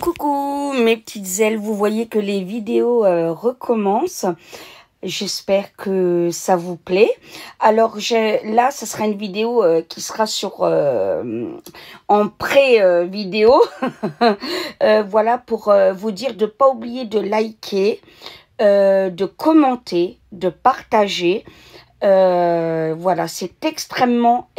Coucou mes petites ailes, vous voyez que les vidéos recommencent. J'espère que ça vous plaît. Alors là, ce sera une vidéo qui sera en pré-vidéo. Voilà, pour vous dire de ne pas oublier de liker, de commenter, de partager. Voilà, c'est extrêmement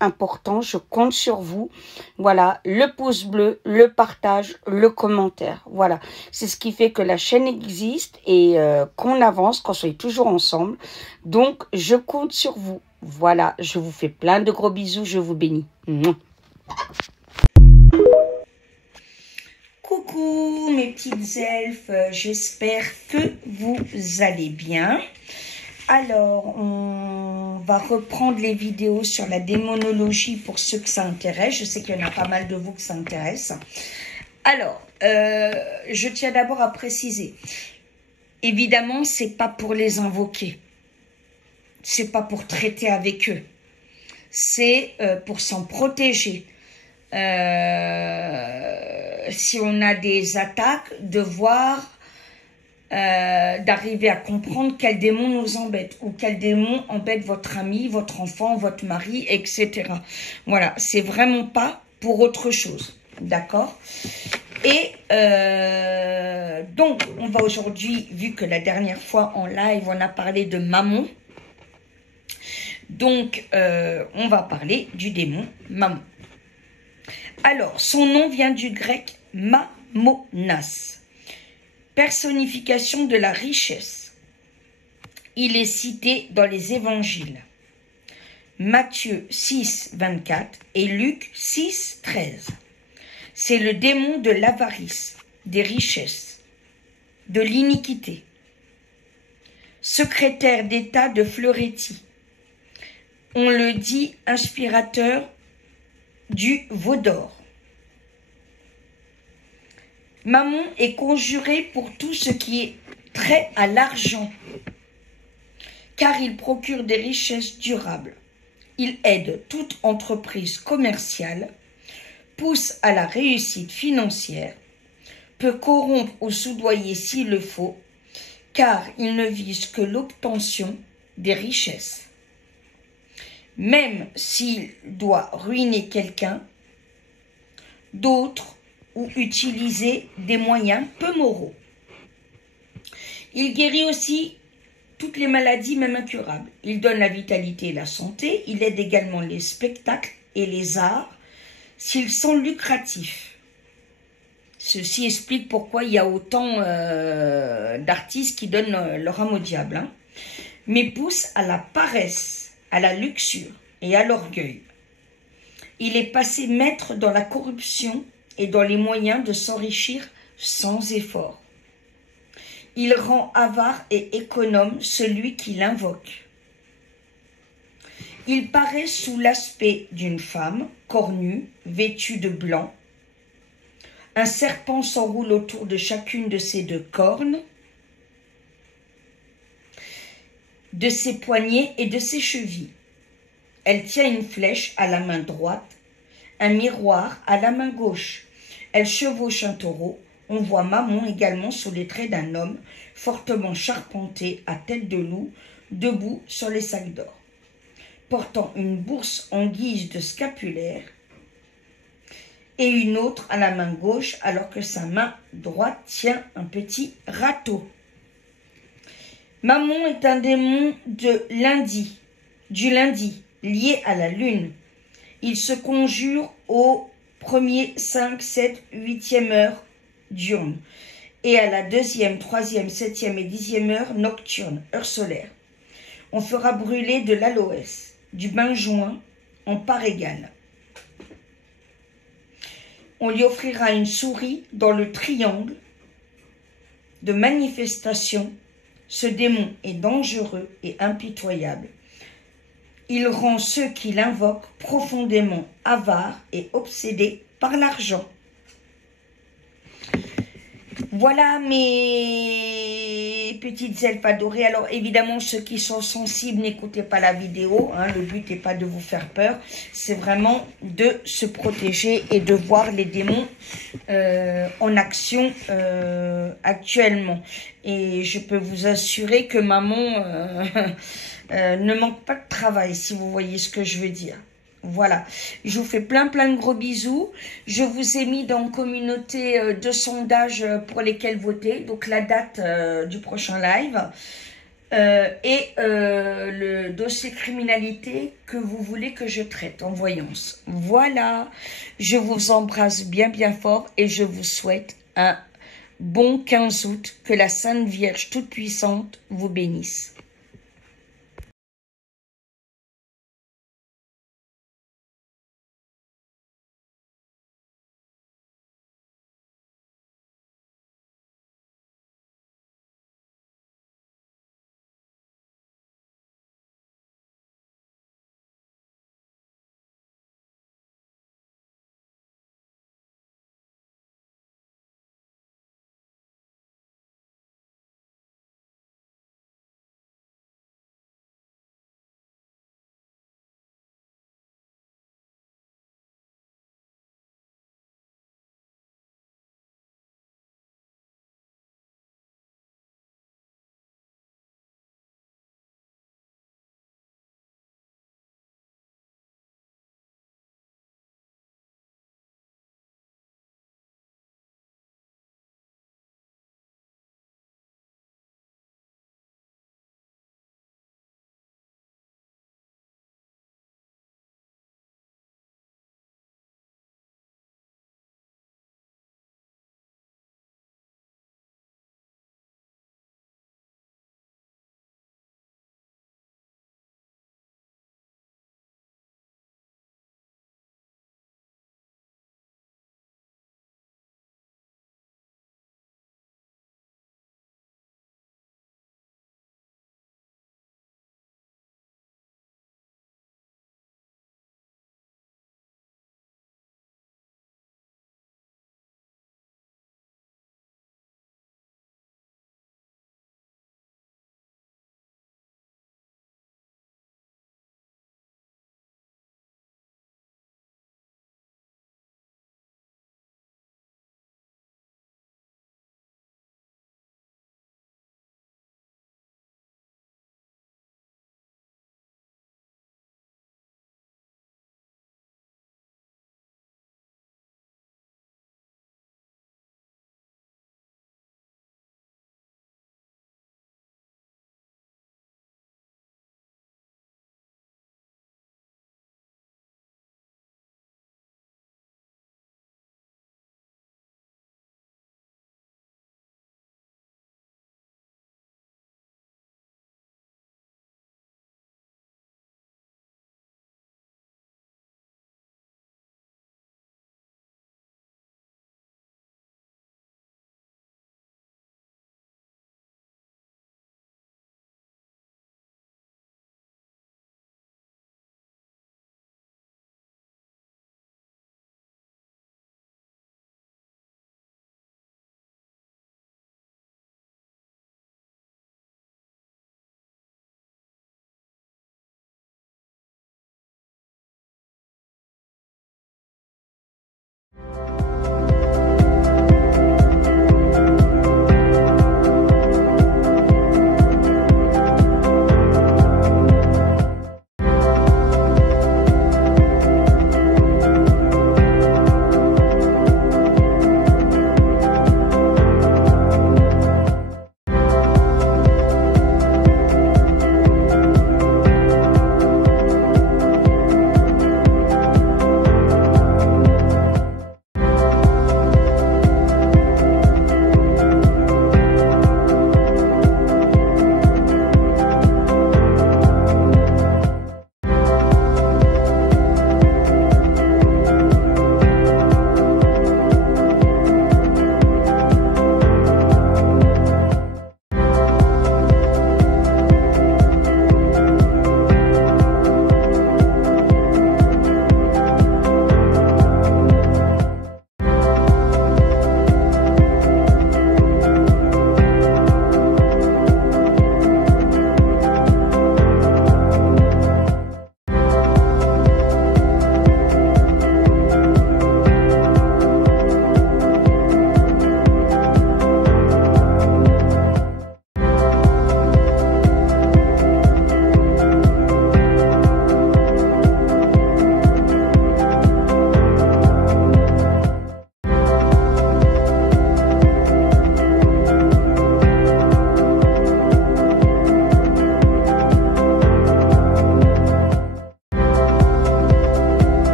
important. Je compte sur vous. Voilà, le pouce bleu, le partage, le commentaire. Voilà, c'est ce qui fait que la chaîne existe et qu'on avance, qu'on soit toujours ensemble. Donc, je compte sur vous. Voilà, je vous fais plein de gros bisous. Je vous bénis. Coucou mes petites elfes, j'espère que vous allez bien. Alors, on va reprendre les vidéos sur la démonologie pour ceux que ça intéresse. Je sais qu'il y en a pas mal de vous que ça intéresse. Alors, je tiens d'abord à préciser. Évidemment, c'est pas pour les invoquer. C'est pas pour traiter avec eux. C'est pour s'en protéger. Si on a des attaques, de voir... d'arriver à comprendre quel démon nous embête ou quel démon embête votre ami, votre enfant, votre mari, etc. Voilà, c'est vraiment pas pour autre chose, d'accord? Et donc, on va aujourd'hui, vu que la dernière fois en live, on a parlé de Mammon, donc on va parler du démon Mammon. Alors, son nom vient du grec Mammonas. Personnification de la richesse. Il est cité dans les évangiles. Matthieu 6, 24 et Luc 6, 13. C'est le démon de l'avarice, des richesses, de l'iniquité. Secrétaire d'État de Fleuretti. On le dit inspirateur du veau d'or. Mammon est conjuré pour tout ce qui est trait à l'argent, car il procure des richesses durables. Il aide toute entreprise commerciale, pousse à la réussite financière, peut corrompre ou soudoyer s'il le faut, car il ne vise que l'obtention des richesses. Même s'il doit ruiner quelqu'un, d'autres ou utiliser des moyens peu moraux. Il guérit aussi toutes les maladies, même incurables. Il donne la vitalité et la santé. Il aide également les spectacles et les arts s'ils sont lucratifs. Ceci explique pourquoi il y a autant d'artistes qui donnent leur âme au diable. Hein. Mais pousse à la paresse, à la luxure et à l'orgueil. Il est passé maître dans la corruption et dans les moyens de s'enrichir sans effort. Il rend avare et économe celui qui l'invoque. Il paraît sous l'aspect d'une femme, cornue, vêtue de blanc. Un serpent s'enroule autour de chacune de ses deux cornes, de ses poignets et de ses chevilles. Elle tient une flèche à la main droite, un miroir à la main gauche. Elle chevauche un taureau. On voit Mammon également sous les traits d'un homme, fortement charpenté, à tête de loup, debout sur les sacs d'or, portant une bourse en guise de scapulaire et une autre à la main gauche, alors que sa main droite tient un petit râteau. Mammon est un démon du lundi, lié à la lune. Il se conjure au 1er, 5, 7, 8e heure diurne et à la 2e, 3e, 7e et 10e heure nocturne, heure solaire. On fera brûler de l'aloès, du benjoin en part égale. On lui offrira une souris dans le triangle de manifestation. Ce démon est dangereux et impitoyable. Il rend ceux qui l'invoquent profondément avares et obsédés par l'argent. Voilà mes petites elfes adorées. Alors évidemment, ceux qui sont sensibles, n'écoutez pas la vidéo. Hein. Le but n'est pas de vous faire peur. C'est vraiment de se protéger et de voir les démons en action actuellement. Et je peux vous assurer que maman ne manque pas de travail, si vous voyez ce que je veux dire. Voilà, je vous fais plein de gros bisous. Je vous ai mis dans communauté de sondages pour lesquels voter. Donc la date du prochain live. Et le dossier criminalité que vous voulez que je traite en voyance. Voilà, je vous embrasse bien fort et je vous souhaite un bon 15 août. Que la Sainte Vierge Toute-Puissante vous bénisse.